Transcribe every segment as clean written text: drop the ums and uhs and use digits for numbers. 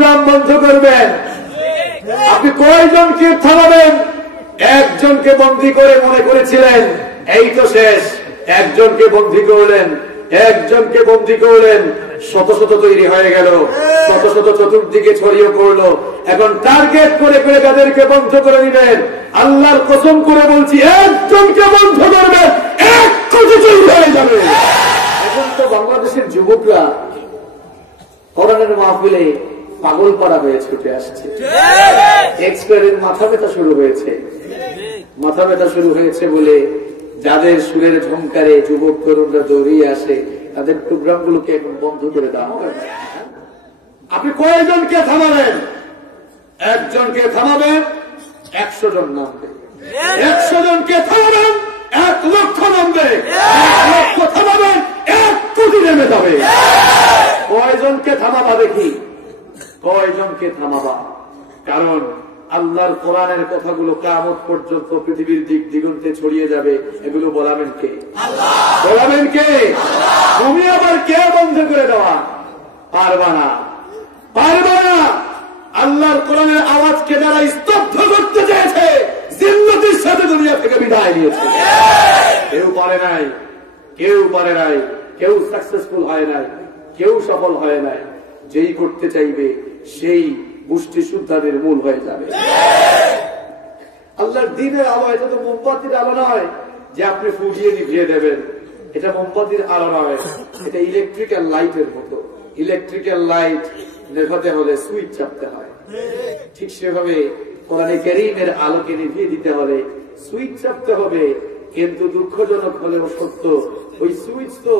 Programme বন্ধ করবেন? আপনি কয়জনকে থামাবেন? একজনকে বন্দী করে মনে করেছিলেন এই তো শেষ, একজনকে বন্দী করলেন, একজনকে বন্দী করলেন, শত শত তৈরি হয়ে গেল, শত শত চতুর্দিকে ছড়িয়ে পড়লো। এখন টার্গেট করে করে তাদেরকে বন্ধ করে দিবেন। আল্লাহর কসম করে বলছি, একজনকে বন্ধ করবেন, এক কোটি তৈরি হয়ে যাবে। এখন তো বাংলাদেশের যুবকরা কোরআনের মাহফিলে পাগল পাড়া হয়ে ছুটে আসছে। এক্সপায়ারের মাথা ব্যথা শুরু হয়েছে। মাথা ব্যথা শুরু হয়েছে বলে যাদের সুরের ঝংকারে যুবক তরুণরা দৌড়িয়ে আসে, তাদের প্রোগ্রাম গুলোকে এখন বন্ধ করে দেওয়া হবে। আপনি কয়জনকে থামাবেন? একজনকে থামাবেন, 100 জন নামবে। 100 জনকে থামাবেন, 1 লক্ষ নামবে। 1 লক্ষ থামাবেন, 1 কোটি নেমে যাবে। কয়জনকে থামাবা দেখি, কয়জনকে থামাবা? কারণ আল্লাহর কোরআনের কথাগুলো কিয়ামত পর্যন্ত পৃথিবীর দিক দিগন্তে ছড়িয়ে যাবে। এগুলো বলাবেন কে? আল্লাহ। বলাবেন কে? তুমি আবার কে বন্ধ করে দেওয়া? পারবা না, পারবা না। আল্লাহর কোরআনের আওয়াজকে যারা স্তব্ধ করতে চেয়েছে, জিন্নতির সাথে দুনিয়া থেকে বিদায় নিয়েছে। কেউ পারে নাই, কেউ পারে নাই, কেউ সাকসেসফুল হয় নাই, কেউ সফল হয় নাই। যেই করতে চাইবে সেই গোষ্ঠী শুদ্ধাদের মূল হয়ে যাবে। আল্লাহর দ্বীনের আলো, এটা তো মোমবাতির আলো নয় যে আপনি ফুটিয়ে নিভিয়ে দেবেন। এটা মোমবাতির আলো নয়, এটা ইলেকট্রিক্যাল লাইটের মতো। ইলেকট্রিক্যাল লাইট নেভাতে হলে সুইচ চাপতে হয়, ঠিক সেভাবে কোরআনে কারীমের আলোকে নিভিয়ে দিতে হলে সুইচ চাপতে হবে। কিন্তু দুঃখজনক হলেও সত্য, ওই সুইচ তো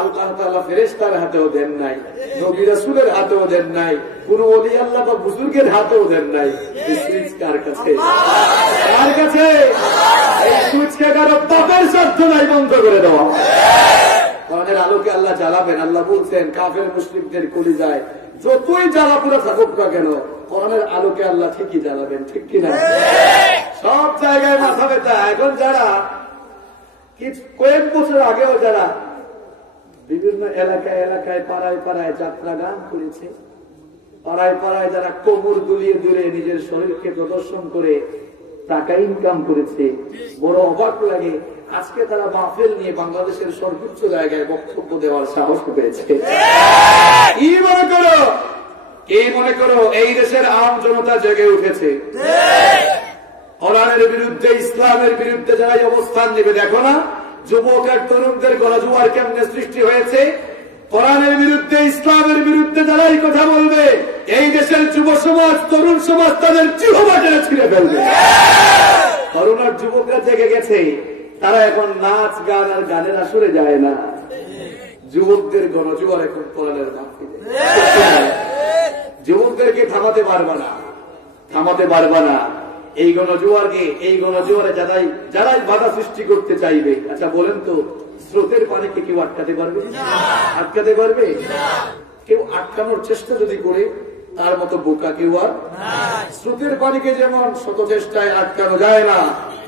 আল্লাহ তাআলা ফেরেশতার হাতেও দেন নাই, নবী রাসূলের হাতেও দেন নাই, কোন ওলি আল্লাহ বা বুজুর্গের হাতেও দেন নাই। এই সুইচ কার কাছে? কার কাছে? এই সুইচকে কারো বাপের সাধ্য নাই বন্ধ করে দেওয়া। কোরআনের আলোকে আল্লাহ জ্বালাবেন। আল্লাহ বলছেন কাফের মুসলিমদের কলিজায় যতই জ্বালা পুরা থাকুক না কেন, কোরআনের আলোকে আল্লাহ ঠিকই জ্বালাবেন, ঠিক কিনা? সব জায়গায় মাথা ব্যথা। এখন যারা কয়েক বছর আগেও যারা বিভিন্ন এলাকায় এলাকায় পাড়ায় পাড়ায় যাত্রা গান করেছে, পাড়ায় পাড়ায় যারা কোমর দুলিয়ে দূরে নিজের শরীরকে প্রদর্শন করে টাকা ইনকাম করেছে, বড় অবাক লাগে। আজকে তারা মাহফিল নিয়ে বাংলাদেশের সর্বোচ্চ জায়গায় বক্তব্য দেওয়ার সাহস পেয়েছে। কি মনে করো, কি মনে করো এই দেশের আম জনতা জেগে উঠেছে? কোরআনের বিরুদ্ধে, ইসলামের বিরুদ্ধে যারা অবস্থান নেবে, দেখো না যুবক আর তরুণদের গণজোয়ার কেমনে সৃষ্টি হয়েছে। কোরআনের বিরুদ্ধে, ইসলামের বিরুদ্ধে যারাই কথা বলবে, এই দেশের যুব সমাজ, তরুণ সমাজ তাদের জিহ্বা ছিঁড়ে ফেলবে। তরুণ আর যুবকরা জেগে গেছে, তারা এখন নাচ গান আর গানের আসরে যায় না। যুবকদের গণজোয়ার এখন কোরআনের মাহফিলে। যুবকদেরকে থামাতে পারবা না, থামাতে পারবা না। এই গণজোয়ারকে, এই গণজোয়ারে যারাই বাধা সৃষ্টি করতে চাইবে, আচ্ছা বলেন তো স্রোতের পানিকে কেউ আটকাতে পারবে? আটকাতে পারবে? কেউ আটকানোর চেষ্টা যদি করে তার মতো বোকা কেউ আর। স্রোতের পানিকে যেমন শত চেষ্টায় আটকানো যায় না,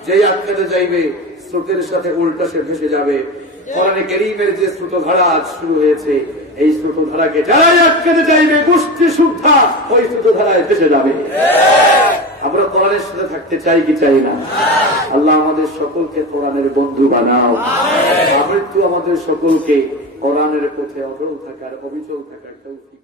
যেই আটকাতে চাইবে স্রোতের সাথে উল্টা সে ভেসে যাবে। কোরআনে কারীমের যে স্রোতধারা শুরু হয়েছে, এই স্রোতধারাকে যারাই আটকাতে চাইবে গোষ্ঠী শুদ্ধা ওই স্রোতধারায় ভেসে যাবে। আমরা কোরআনের সাথে থাকতে চাই কি চাই না? আল্লাহ আমাদের সকলকে কোরআনের বন্ধু বানাও। আমৃত্যু আমাদের সকলকে কোরআনের পথে অটল থাকার, অবিচল থাকার তৌফিক